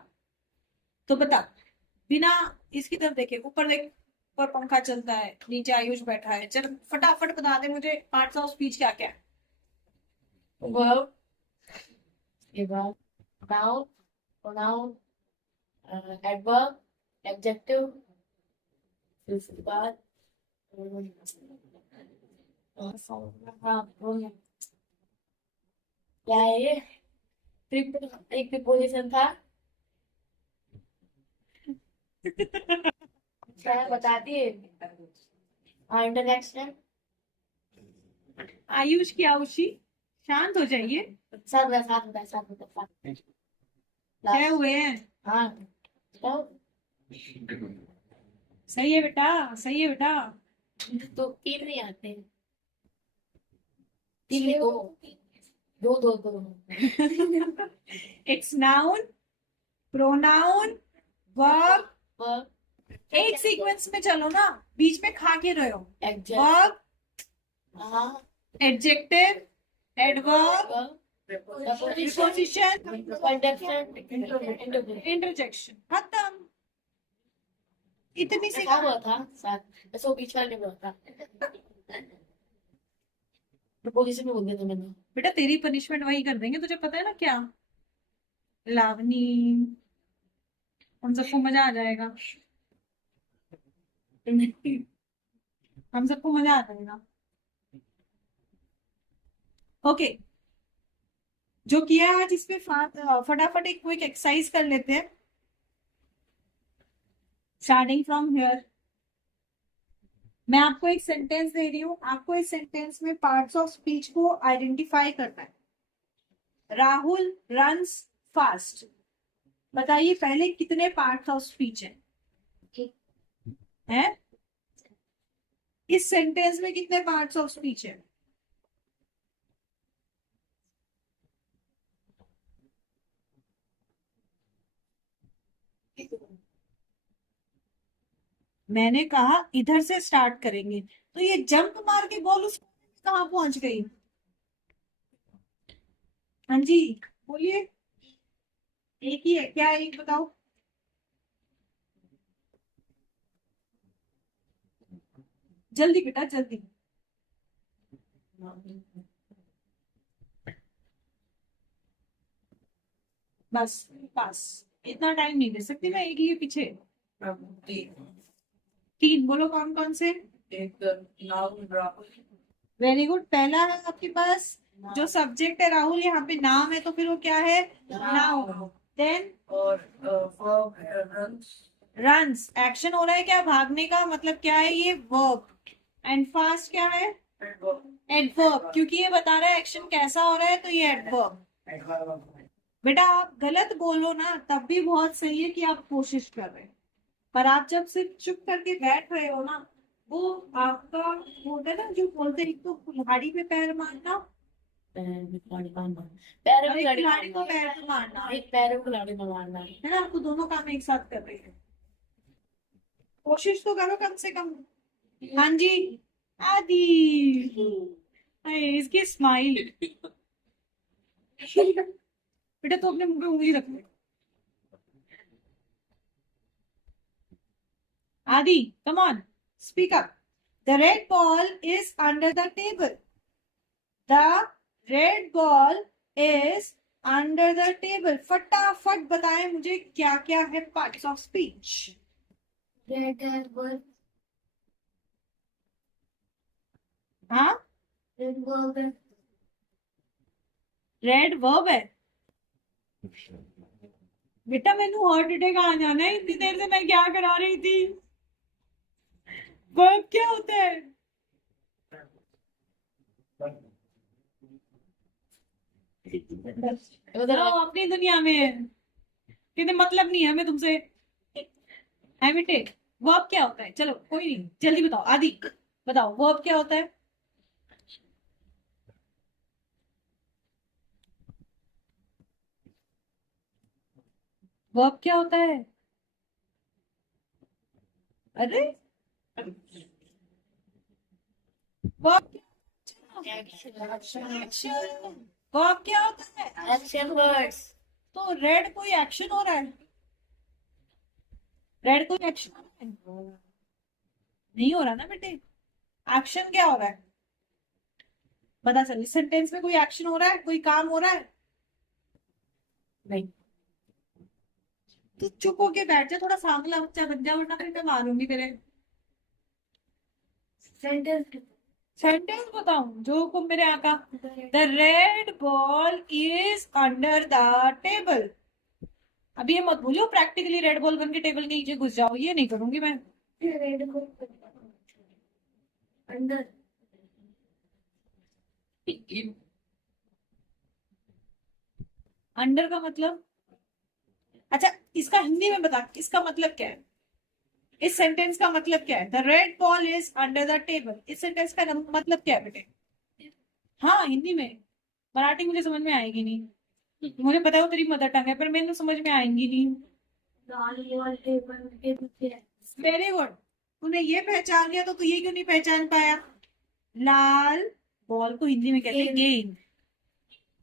तो बता, बिना इसकी तरफ देखे, ऊपर देख, ऊपर पंखा चलता है, नीचे आयुष बैठा है। चल फटाफट बता दे मुझे पार्ट्स ऑफ स्पीच क्या क्या है। Verb, verb, noun, pronoun, adverb, adjective, उसके बाद क्या है ये? एक प्रीपोजिशन था, क्या है बता दिए? इंटरजेक्शन। आयुष की आयुषी, शांत हो जाइए। साथ क्या हुए हैं? हाँ तो सही है बेटा, सही है बेटा। तीन नहीं आते, तीन नहीं, दो दो दो दो it's noun, pronoun, verb. Verb एक सीक्वेंस में चलो ना, बीच में खा के रहे हो। एडजेक्ट वर्ब, हाँ adjective, adverb, verb preposition, conduction interjection, खत्म। इतनी सी क्या हुआ था साथ ऐसा वो बीच वाले में हुआ था प्रपोजिशन में बोल दिया था मैंने बेटा तेरी पनिशमेंट वही कर देंगे, तुझे पता है ना क्या। लावनी, हम सबको मजा आ जाएगा, हम सबको मजा आ जाएगा। ओके, जो किया आज इसमें फटाफट एक क्विक एक्सरसाइज कर लेते हैं। स्टार्टिंग फ्रॉम हियर, मैं आपको एक सेंटेंस दे रही हूँ, आपको इस सेंटेंस में पार्ट्स ऑफ स्पीच को आइडेंटिफाई करना है। राहुल रन्स फास्ट, बताइए पहले कितने पार्ट्स ऑफ स्पीच है? इस सेंटेंस में कितने पार्ट्स ऑफ स्पीच है? मैंने कहा इधर से स्टार्ट करेंगे, तो ये जंप मार के बॉल उस कहाँ पहुंच गई? हाँ जी बोलिए, एक ही है क्या? एक बताओ। जल्दी बेटा जल्दी। बस पास, इतना टाइम नहीं दे सकती मैं एक ही के पीछे। तीन बोलो कौन कौन से? एक नाउन राहुल, वेरी गुड, पहला है आपके पास जो सब्जेक्ट है राहुल, यहाँ पे नाम है तो फिर वो क्या है? नाउन। देन और वर्ब है रन्स, रन्स, एक्शन हो रहा है क्या? भागने का, मतलब क्या है ये? वर्ब। एंड फास्ट क्या है? एडवर्ब, क्योंकि ये बता रहा है एक्शन कैसा हो रहा है, तो ये एडवर्ब। बेटा आप गलत बोलो ना तब भी बहुत सही है कि आप कोशिश कर रहे हैं, पर आप जब सिर्फ चुप करके बैठ रहे हो ना, वो आपका होता है ना जो बोलते हैं, एक तो कुल्हाड़ी पे पैर मारना पैरों और में एक गाड़ी कुल्हाड़ी को मारना पैर पे मारना, एक पैरों को गाड़ी में मारना है ना? आपको दोनों काम एक साथ कर रहे हैं, कोशिश तो करो कम से कम। हाँ जी आदि, अरे, इसकी स्माइल। बेटा तो अपने मुंह पे उंगली रख ले। आदि come on, speak up. The red ball is under the table. The red ball is under the table. फटाफट बताएं मुझे क्या क्या है पार्ट्स ऑफ स्पीच। हाँ रेड वर्ब है बेटा, मैंने हार्ट अटैक आ जाना है, इतनी देर से मैं क्या करा रही थी? वर्ब क्या होता है? उधर आओ अपनी दुनिया में, कितने मतलब नहीं है हमें तुमसे। वर्ब क्या होता है? चलो कोई नहीं, जल्दी बताओ। आदि बताओ वर्ब क्या होता है? वर्ब क्या होता है? अरे वर्ब वर्ब क्या होता है? एक्शन वर्ड्स तो रेड कोई एक्शन हो रहा है? रेड कोई एक्शन हो रहा है? नहीं हो रहा ना बेटे। एक्शन क्या हो रहा है? पता चल, सेंटेंस में कोई एक्शन हो रहा है, कोई काम हो रहा है? नहीं। तू चुप होके बैठ जा, थोड़ा सांगला बच्चा बन जा, वरना फिर मैं मारूंगी तेरे। सेंटेंस बताऊं जो हुक्म मेरे आका। The red ball is under the table. अभी ये मत भूलो प्रैक्टिकली रेड बॉल बन के टेबल के नीचे घुस जाओ, ये नहीं करूंगी मैं। अंदर अंडर का मतलब? अच्छा इसका हिंदी में बता, इसका मतलब क्या है? इस सेंटेंस का मतलब क्या है? The red ball is under the table, इस सेंटेंस का मतलब क्या है बेटे? हाँ हिंदी में मराठी मुझे समझ में आएगी नहीं, मुझे पता है वो तेरी मदर टंग है, पर मेरे समझ में आएंगी नहीं। लाल बॉल टेबल के पीछे है। वेरी गुड, तूने ये पहचान लिया तो तू ये क्यों नहीं पहचान पाया? लाल बॉल को हिंदी में कहते हैं गेंद,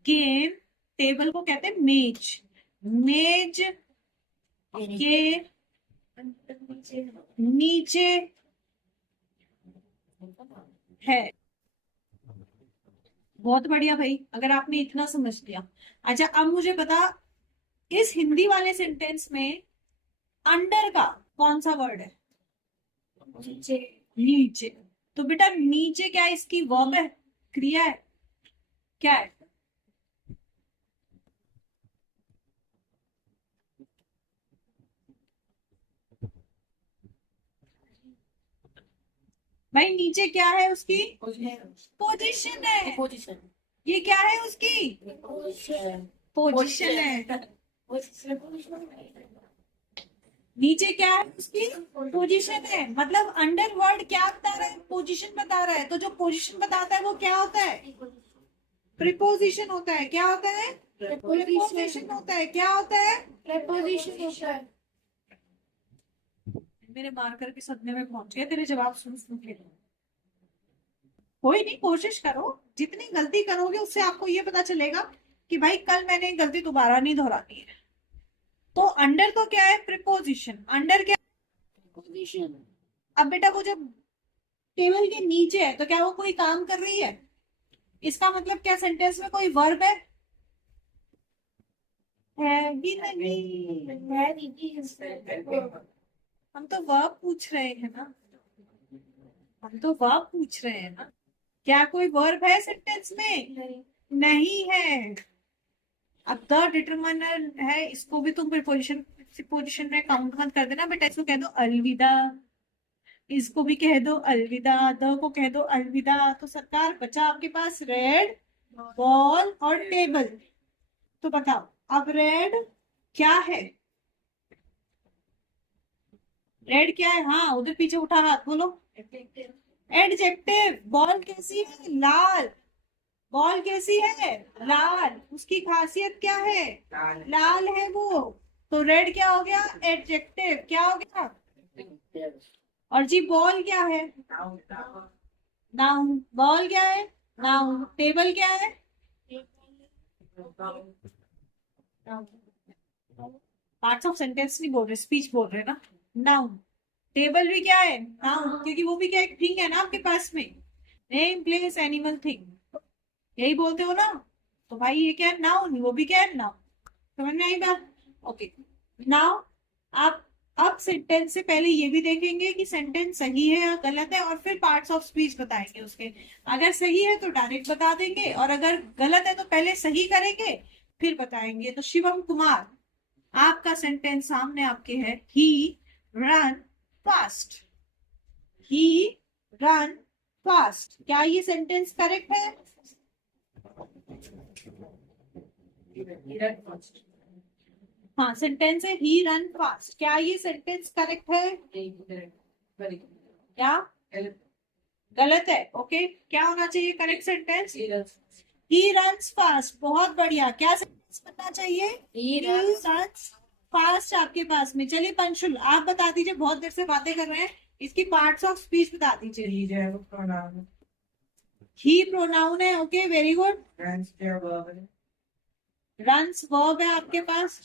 गेंद टेबल को कहते हैं मेज, मेज के नीचे है। बहुत बढ़िया भाई, अगर आपने इतना समझ लिया। अच्छा अब मुझे बता, इस हिंदी वाले सेंटेंस में अंडर का कौन सा वर्ड है? नीचे। नीचे। तो बेटा नीचे क्या है? इसकी वर्ब है, क्रिया है, क्या है? भाई नीचे क्या है उसकी? पोजीशन है। पोजीशन। ये क्या है उसकी? पोजीशन। पोजीशन है। नीचे क्या है उसकी? पोजीशन है। मतलब अंडर वर्ड क्या बता रहा है? पोजीशन बता रहा है। तो जो पोजीशन बताता है वो क्या होता है? प्रीपोजिशन होता है। क्या होता है? प्रीपोजिशन होता है। क्या होता है? प्रीपोजिशन होता है। मेरे मार्कर के सदमे में पहुंच गए तेरे जवाब सुन सुन के। कोई नहीं, कोशिश करो, जितनी गलती करोगे उससे आपको ये पता चलेगा कि भाई कल मैंने गलती दोबारा नहीं दोहरानी है। तो अंडर तो क्या है? प्रीपोजिशन। अंडर क्या? पोजीशन। अब बेटा वो जब टेबल के नीचे है तो क्या वो कोई काम कर रही है? इसका मतलब क्या सेंटेंस में कोई वर्ब है? भी नहीं। हम तो वर्ब पूछ रहे हैं ना, हम तो वर्ब पूछ रहे हैं ना। क्या कोई वर्ब है सेंटेंस में? नहीं है। अब द डिटरमिनर है, इसको भी तुम पोजीशन पोजीशन में काउंट मत कर देना बेटा। इसको कह दो अलविदा, इसको भी कह दो अलविदा, द को कह दो अलविदा। तो सरकार बचा आपके पास रेड बॉल और टेबल। तो बताओ अब रेड क्या है? रेड क्या है? हाँ उधर पीछे उठा हाथ, बोलो। एडजेक्टिव। बॉल कैसी है? लाल। बॉल कैसी है? लाल। उसकी खासियत क्या है? लाल है वो। तो रेड क्या हो गया? एडजेक्टिव। क्या हो गया? और जी बॉल क्या है? नाउन। बॉल क्या है? नाउन। टेबल क्या है? पार्ट्स ऑफ सेंटेंस नहीं बोल रहे, स्पीच बोल रहे ना। नाउन। टेबल भी क्या है? नाउन, क्योंकि वो भी क्या एक थिंग है ना आपके पास में। नेम प्लेस एनिमल थिंग, यही बोलते हो ना। तो भाई ये क्या है? नाउन। वो भी क्या है? नाउन। समझ में आई बात? ओके। नाउ आप अब सेंटेंस से पहले ये भी देखेंगे कि सेंटेंस सही है या गलत है, और फिर पार्ट्स ऑफ स्पीच बताएंगे उसके। अगर सही है तो डायरेक्ट बता देंगे, और अगर गलत है तो पहले सही करेंगे फिर बताएंगे। तो शिवम कुमार, आपका सेंटेंस सामने आपके है। ही रन फास्ट। ही रन फास्ट। क्या ये सेंटेंस करेक्ट है? हाँ सेंटेंस है ही रन फास्ट। क्या ये सेंटेंस करेक्ट है? क्या गलत है? ओके, क्या होना चाहिए correct sentence? He runs fast. बहुत बढ़िया। क्या सेंटेंस बनना चाहिए? He रन्स फास्ट आपके पास में। चलिए पंशुल आप बता दीजिए, बहुत देर से बातें कर रहे हैं, इसकी पार्ट्स ऑफ स्पीच बता दीजिए। ही प्रोनाउन है। Okay very good. Runs verb है आपके पास,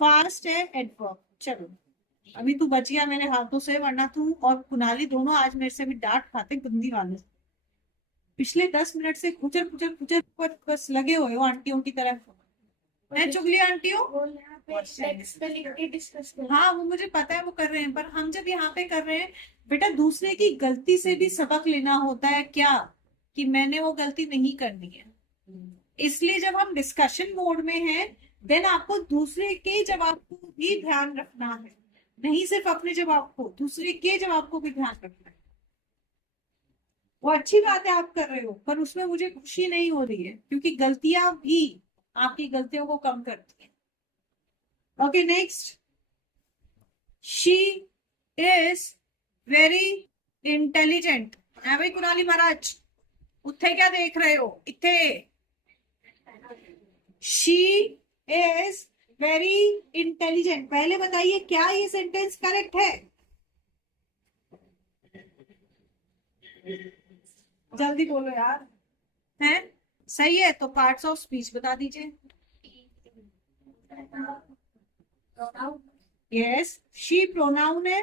फास्ट है एडवर्ब। चलो अभी तू बच गया मेरे हाथों से, वरना तू और कुणाली दोनों आज मेरे से भी डांट खाते गंदी वाले। पिछले 10 मिनट से खुचर खुचर खुचर पर बस लगे हुए हो आंटियों की तरह। मैं चुगली आंटी हूँ? हाँ वो मुझे पता है वो कर रहे हैं, पर हम जब यहाँ पे कर रहे हैं बेटा, दूसरे की गलती से भी सबक लेना होता है। क्या कि मैंने वो गलती नहीं करनी है। इसलिए जब हम डिस्कशन मोड में हैं, देन आपको दूसरे के जवाब को भी ध्यान रखना है, नहीं सिर्फ अपने जवाब को, दूसरे के जवाब को भी ध्यान रखना है। वो अच्छी बात है आप कर रहे हो, पर उसमें मुझे खुशी नहीं हो रही है, क्योंकि गलतियां भी आपकी गलतियों को कम करती है। Okay next. She is very intelligent है भाई कुणाली महाराज। उत्थे क्या देख रहे हो? इथे शी इज वेरी इंटेलिजेंट। पहले बताइए क्या ये सेंटेंस करेक्ट है? जल्दी बोलो यार। है सही है तो पार्ट्स ऑफ स्पीच बता दीजिए। यस शी प्रोनाउन है।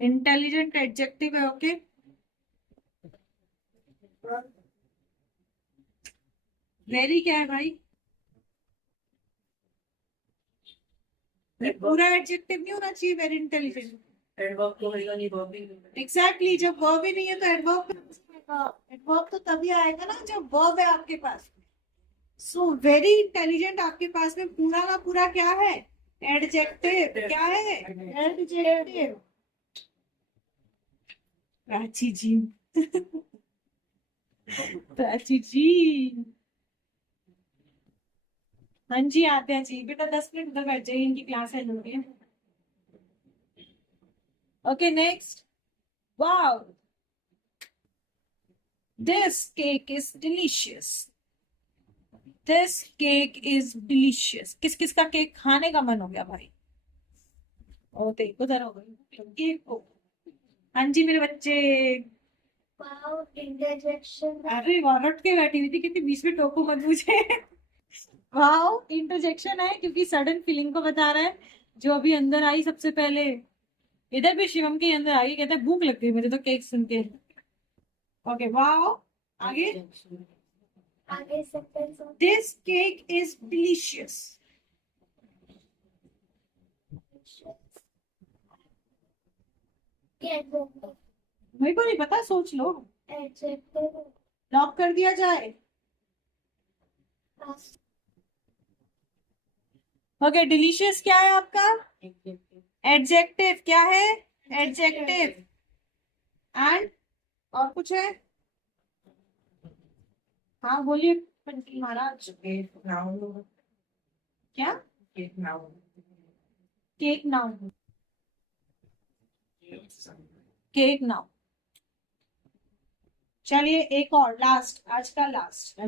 इंटेलिजेंट एडजेक्टिव है। ओके वेरी क्या है भाई? ये पूरा एडजेक्टिव नहीं होना चाहिए वेरी इंटेलिजेंट। एडवर्ब तो होगा नहीं, वर्ब भी होगा। एग्जैक्टली जब वर्ब ही नहीं है तो एडवर्ब एडवर्ब तो तभी आएगा ना जब वर्ब है आपके पास। सो वेरी इंटेलिजेंट आपके पास में पूरा का पूरा क्या है? एडजेक्टिव। क्या है? एडजेक्टिव। प्राची जी प्राची जी हाँ जी आते हैं जी। बेटा 10 मिनट उधर बैठ जाइए, इनकी क्लास है लोगे। Okay next. Wow this cake is delicious. This cake is delicious. किस किस का केक खाने का मन हो गया भाई? ओ देख उधर हो गई केक को। हाँ जी मेरे बच्चे। अरे वाह के बैठी हुई थी कितनी, बीच में टोको मत मुझे वाओ इंटरजेक्शन है क्योंकि सडन फीलिंग को बता रहा है। जो अभी अंदर आई सबसे पहले, इधर भी शिवम के अंदर आई, कहता है भूख लग गई मुझे तो केक सुन के। ओके वाओ आगे। This cake is delicious. मेरे को नहीं पता, सोच लो। लॉक कर दिया जाए। ओके डिलीशियस क्या है आपका? एडजेक्टिव। क्या है? एडजेक्टिव। एंड और कुछ है? हाँ बोलिए महाराज। Cake noun. क्या? Cake noun. Cake noun. Cake noun. चलिए एक और लास्ट, आज का लास्ट।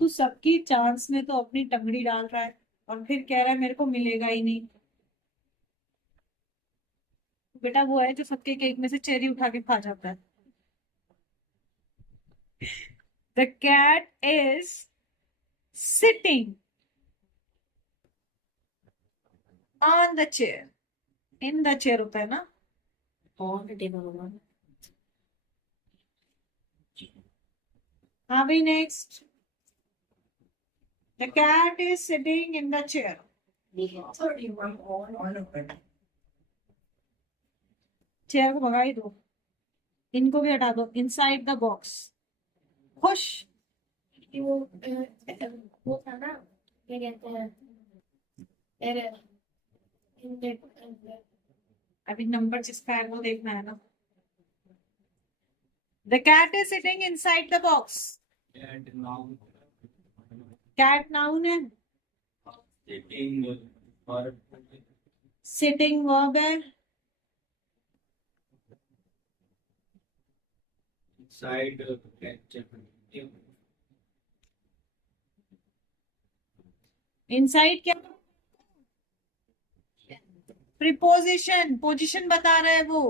तू सबकी चांस में तो अपनी टंगड़ी डाल रहा है और फिर कह रहा है मेरे को मिलेगा ही नहीं। बेटा वो है जो सबके केक में से चेरी उठा के खा जाता है। The cat is sitting on the chair. In the chair होता है ना? ऑन द टेबल होगा। हाँ भाई next. The cat is sitting in the chair. 31 on open. Chair को भगा ही दो, इनको भी हटा दो। Inside the box. खुश। वो था ना क्या कहते हैं, अभी नंबर जिसका है वो देखना है ना। The cat is sitting inside the box. And now Cat noun है। sitting or Sitting verb है। side adjective. Inside क्या? प्रीपोजिशन। पोजीशन बता रहा है वो।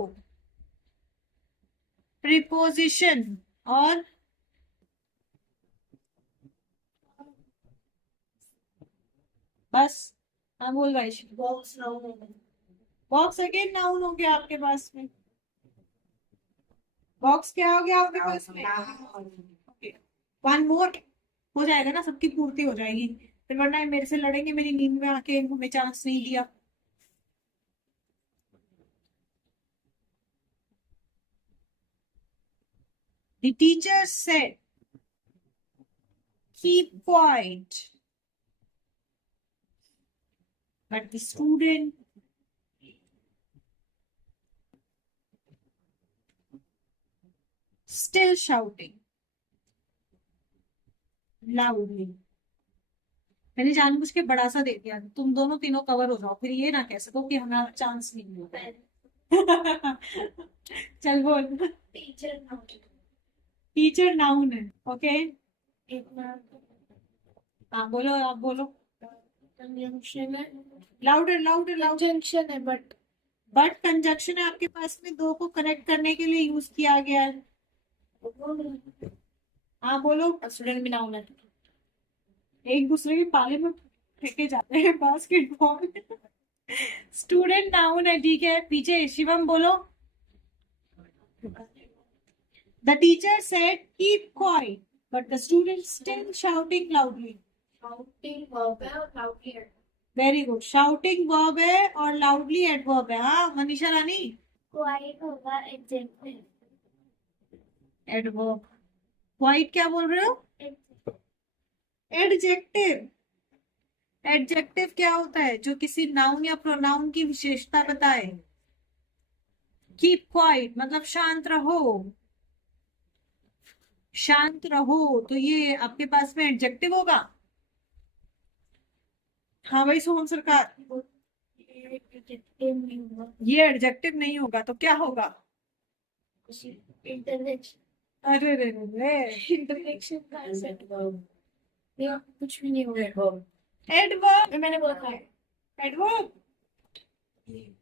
प्रीपोजिशन। और बस। हाँ बोल भाई। Box noun. Box again noun हो गया आपके पास में। बॉक्स क्या हो गया आपके पास में? वन मोर हो जाएगा ना, सबकी पूर्ति हो जाएगी। फिर वरना मेरे से लड़ेंगे मेरी नींद में आके, हमें चांस नहीं दिया। The teacher said, keep quiet. But the student still shouting loudly. मैंने जानबूझ के बड़ा सा दे दिया, तुम दोनों तीनों कवर हो जाओ, फिर ये ना कह सको कि हमारा चांस नहीं मिलता है। चल बोल। टीचर नाउन है, ओके। हाँ बोलो, आप बोलो। कंजंक्शन है, लाउडर लाउडर लाउडर। कंजंक्शन है, बट बट कंजक्शन है आपके पास में, दो को कनेक्ट करने के लिए यूज किया गया है। हाँ बोलो। स्टूडेंट भी नाउन है। एक दूसरे के पाले में फेंके जाते हैं बास्केटबॉल। स्टूडेंट नाउन है, ठीक है। पीछे शिवम बोलो। The teacher said keep quiet but the student still shouting loudly. Shouting verb है और लाउडली है। Very good. शाउटिंग वर्ब है और लाउडली एडवर्ब है। हाँ मनीषा रानी। क्वाइट होगा एडजेक्टिव। एडवर्ब। क्वाइट क्या बोल रहे हो? एडजेक्टिव। एडजेक्टिव क्या होता है? जो किसी नाउन या प्रोनाउन की विशेषता बताए। कीप क्वाइट मतलब शांत रहो, शांत रहो, तो ये आपके पास में एडजेक्टिव होगा। हाँ भाई सोहम सरकार, ये एडजेक्टिव नहीं होगा तो क्या होगा? इंटरनेक्शन। अरे रे रे रे। इंटरनेक्शन का कुछ भी नहीं होगा। एडवर्ब। मैंने बोला था एडवर्ब।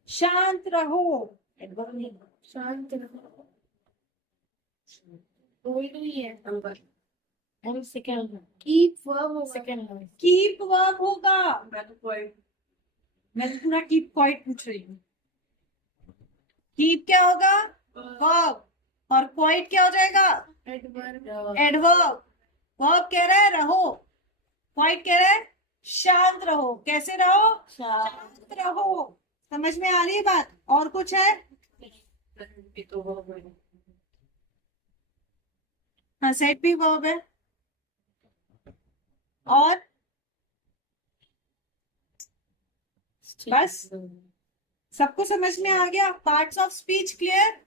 शांत रहो। शांत रहो। कोई नहीं है और सेकंड कीप वर्ब होगा। सेकंड कीप वर्ब होगा। मैं तो कोई मैं तो पूरा कीप क्वाइट पूछ रही हूँ। कीप क्या होगा? वर्ब। और क्वाइट क्या हो जाएगा? एडवर्ब। एडवर्ब। वर्ब कह रहा है रहो, क्वाइट कह रहा है शांत रहो। कैसे रहो? शांत रहो। समझ में आ रही है बात? और कुछ है? तो वो हाँ सेट भी वर्ब है। और बस सबको समझ में आ गया? Parts of speech clear?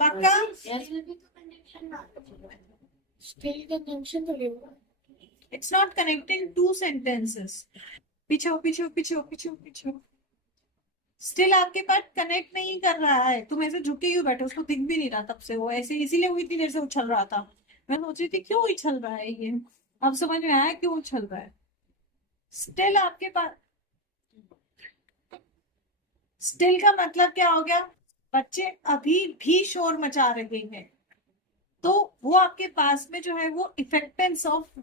पक्का? स्टिल कंजंक्शन तो होगा। It's not connecting two sentences. पीछे पीछे पीछे पीछे पीछे। स्टिल आपके पास कनेक्ट नहीं कर रहा है। तुम ऐसे झुके ही बैठे, उसको दिख भी नहीं रहा तब से, वो ऐसे इसीलिए वो इतनी देर से उछल रहा था। मैं सोच रही थी क्यों उछल रहा है ये, अब समझ में आया क्यों उछल रहा है। स्टिल आपके पास, स्टिल का मतलब क्या हो गया? बच्चे अभी भी शोर मचा रहे हैं, तो वो आपके पास में जो है वो इफेक्टेंस ऑफ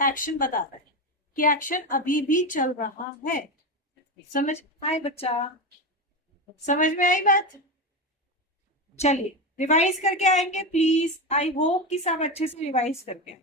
एक्शन बता रहा है कि एक्शन अभी भी चल रहा है। समझ आए बच्चा? समझ में आई बात? चलिए रिवाइज करके आएंगे प्लीज। आई होप कि सब अच्छे से रिवाइज करके आए।